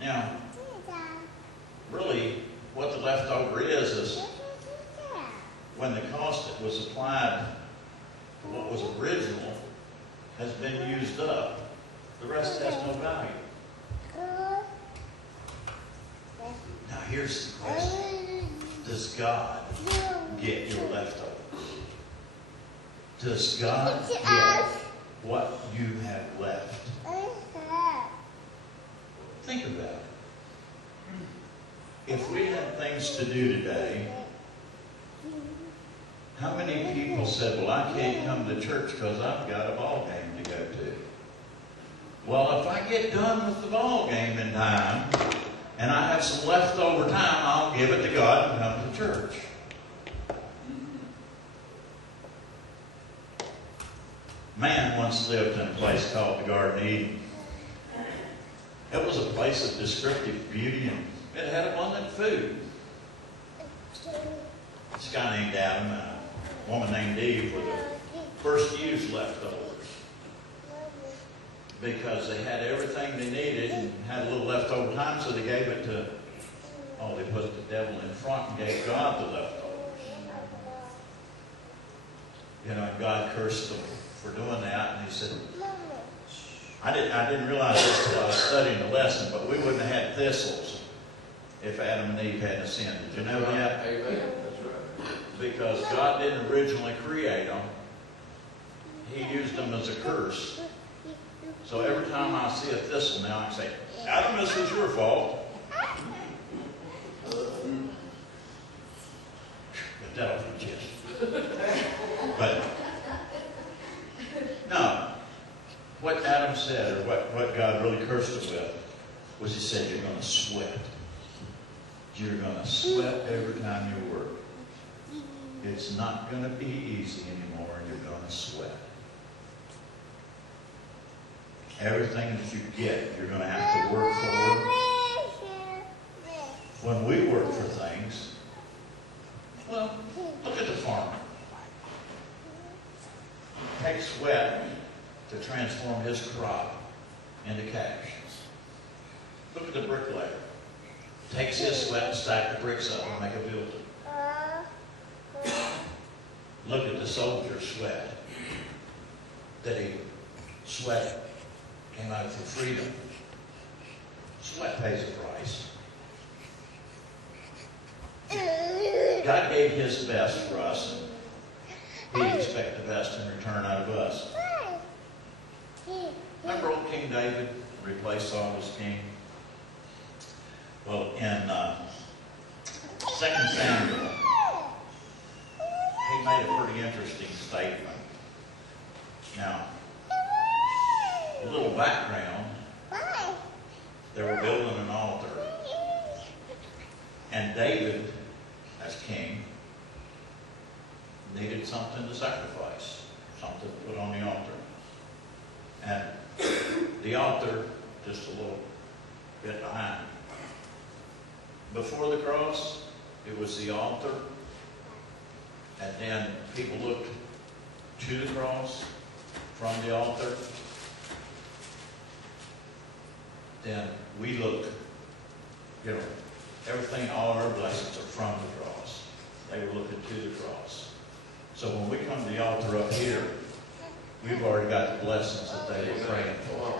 Now, really, what the leftover is when the cost that was applied to what was original has been used up, the rest has no value. Now, here's the question. Does God get your leftovers? Does God get what you have left? Think about it. If we had things to do today, how many people said, well, I can't come to church because I've got a ball game to go to? Well, if I get done with the ball game in time, and I have some leftover time, I'll give it to God and come to church. Man once lived in a place called the Garden of Eden. It was a place of descriptive beauty, and it had abundant food. This guy named Adam and a woman named Eve were the first used leftovers, because they had everything they needed and had a little leftover time, so they gave it to, they put the devil in front and gave God the leftovers. And God cursed them for doing that, and he said, I didn't realize this until I was studying the lesson, but we wouldn't have had thistles if Adam and Eve hadn't sinned. Did you know that? Amen. That's right. Because God didn't originally create them. He used them as a curse. So every time I see a thistle now, I can say, Adam, this was your fault. But that'll be just. But, no. What Adam said, or what God really cursed it with, was he said, you're going to sweat. You're going to sweat every time you work. It's not going to be easy anymore, and you're going to sweat. Everything that you get, you're going to have to work for. When we work for things, well, look at the farmer. Take sweat to transform his crop into cash. Look at the bricklayer. Takes his sweat and stack the bricks up and make a building. Look at the soldier's sweat that he sweated, came out for freedom. Sweat pays a price. God gave his best for us, and he'd expect the best in return out of us. Remember old King David replaced Saul as king? Well, in 2 Samuel, he made a pretty interesting statement. Now, a little background, they were building an altar, and David, as king, needed something to sacrifice, something to put on the altar. And the altar, just a little bit behind. Before the cross, it was the altar. And then people looked to the cross from the altar. Then we look, everything, all our blessings are from the cross. They were looking to the cross. So when we come to the altar up here, we've already got the blessings that they were praying for.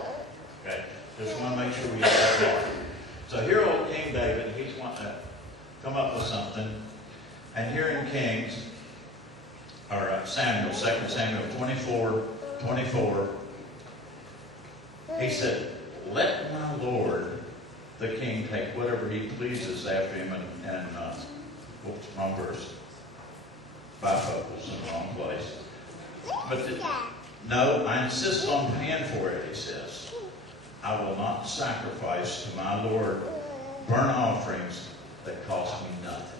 Okay? Just want to make sure we get that right. So here old King David, he's wanting to come up with something. And here in Kings, or Samuel, 2 Samuel 24, he said, let my Lord, the king, take whatever he pleases after him and whoops, wrong verse. Bifocals in the wrong place. But no, I insist on paying for it, he says. I will not sacrifice to my Lord burnt offerings that cost me nothing.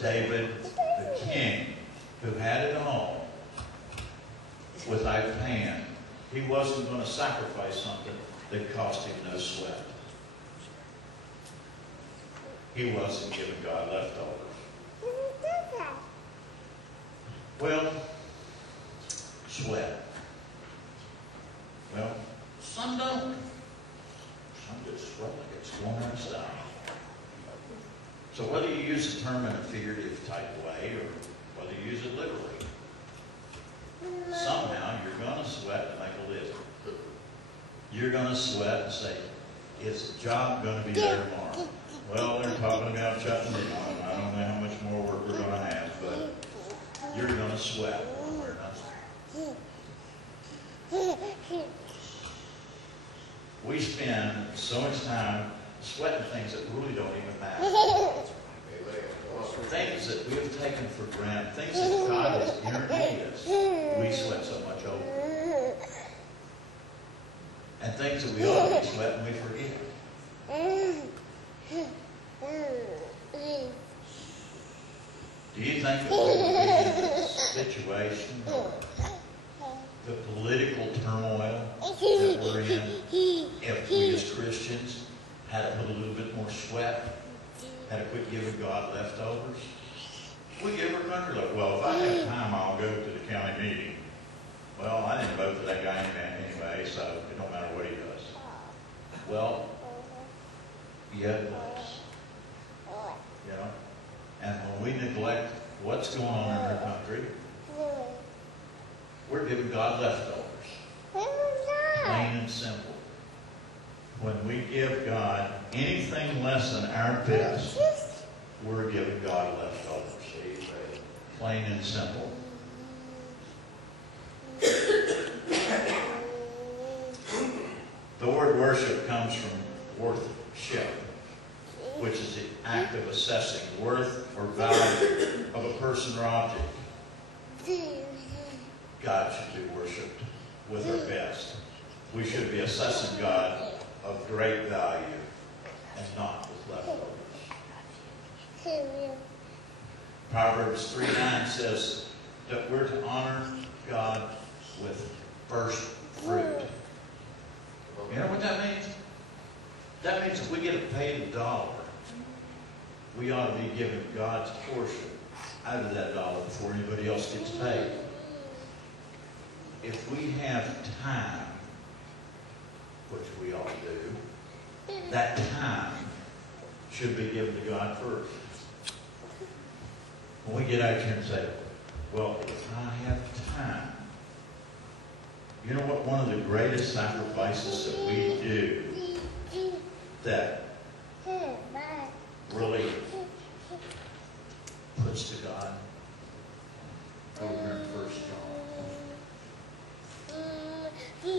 David, the king, who had it all, without paying, he wasn't going to sacrifice something that cost him no sweat. He wasn't giving God leftovers. Well, sweat. Well, some don't. I'm just sweating like it's going out of style. So whether you use the term in a figurative type way or whether you use it literally, somehow you're going to sweat to make a living. You're going to sweat and say, is the job going to be there tomorrow? Well, they're talking about shutting down. I don't know how much more work we're going to have, but you're going to sweat one way or another. We spend so much time sweating things that really don't even matter. Things that we have taken for granted, things that God has guaranteed us, we sweat so much over. And things that we ought to be sweating, we forget. Do you think that we would be in a situation, the political turmoil that we're in, if we as Christians had to put a little bit more sweat, had to quit giving God leftovers? We give our country like, well, if I have time, I'll go to the county meeting. Well, I didn't vote for that guy anyway, so it don't matter what he does. Well, yeah, it does. You know? And when we neglect what's going on in our country, we're giving God leftovers. Plain and simple. When we give God anything less than our best, we're giving God leftovers. Plain and simple. The word worship comes from worthship, which is the act of assessing worth or value of a person or object. God should be worshipped with our best. We should be assessing God of great value and not with leftovers. Proverbs 3:9 says that we're to honor God with first fruit. You know what that means? That means if we get paid $1, we ought to be giving God's portion out of that dollar before anybody else gets paid. If we have time, which we all do, that time should be given to God first. When we get out here and say, well, if I have time, you know what one of the greatest sacrifices that we do that really puts to God? Over in 1 John.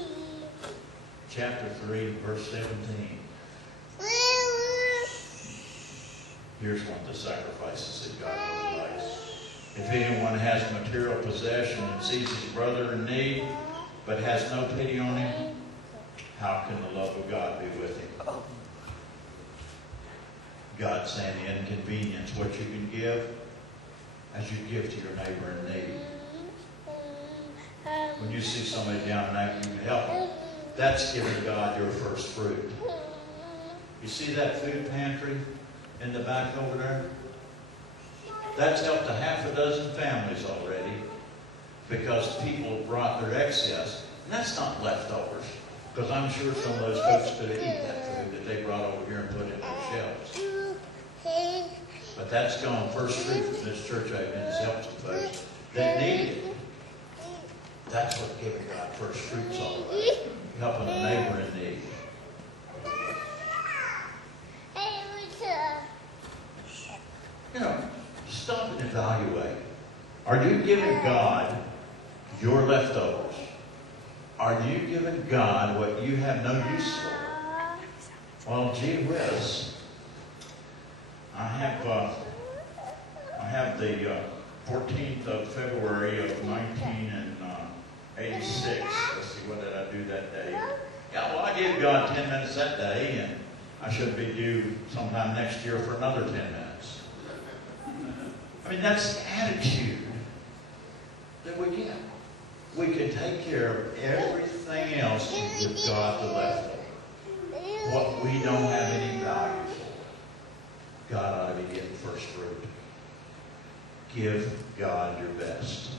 Chapter 3, verse 17. Here's one of the sacrifices that God really likes. If anyone has material possession and sees his brother in need, but has no pity on him, how can the love of God be with him? God's saying the inconvenience, what you can give, as you give to your neighbor in need. When you see somebody down and out, you can help them. That's giving God your first fruit. You see that food pantry in the back over there? That's helped a half a dozen families already because people brought their excess. And that's not leftovers, because I'm sure some of those folks could have eaten that food that they brought over here and put in their shelves. But that's gone first fruit from this church I've been has helped some folks that need it. That's what giving God first fruit's all about. Helping a neighbor in need. You know, stop and evaluate. Are you giving God your leftovers? Are you giving God what you have no use for? Well, gee whiz. I have the 14th of February of 1986. Let's see, what did I do that day? Yeah, well, I gave God 10 minutes that day, and I should be due sometime next year for another 10 minutes. I mean, that's the attitude that we get. We can take care of everything else and give God the leftover. What we don't have any value for, God ought to be getting first fruit. Give God your best.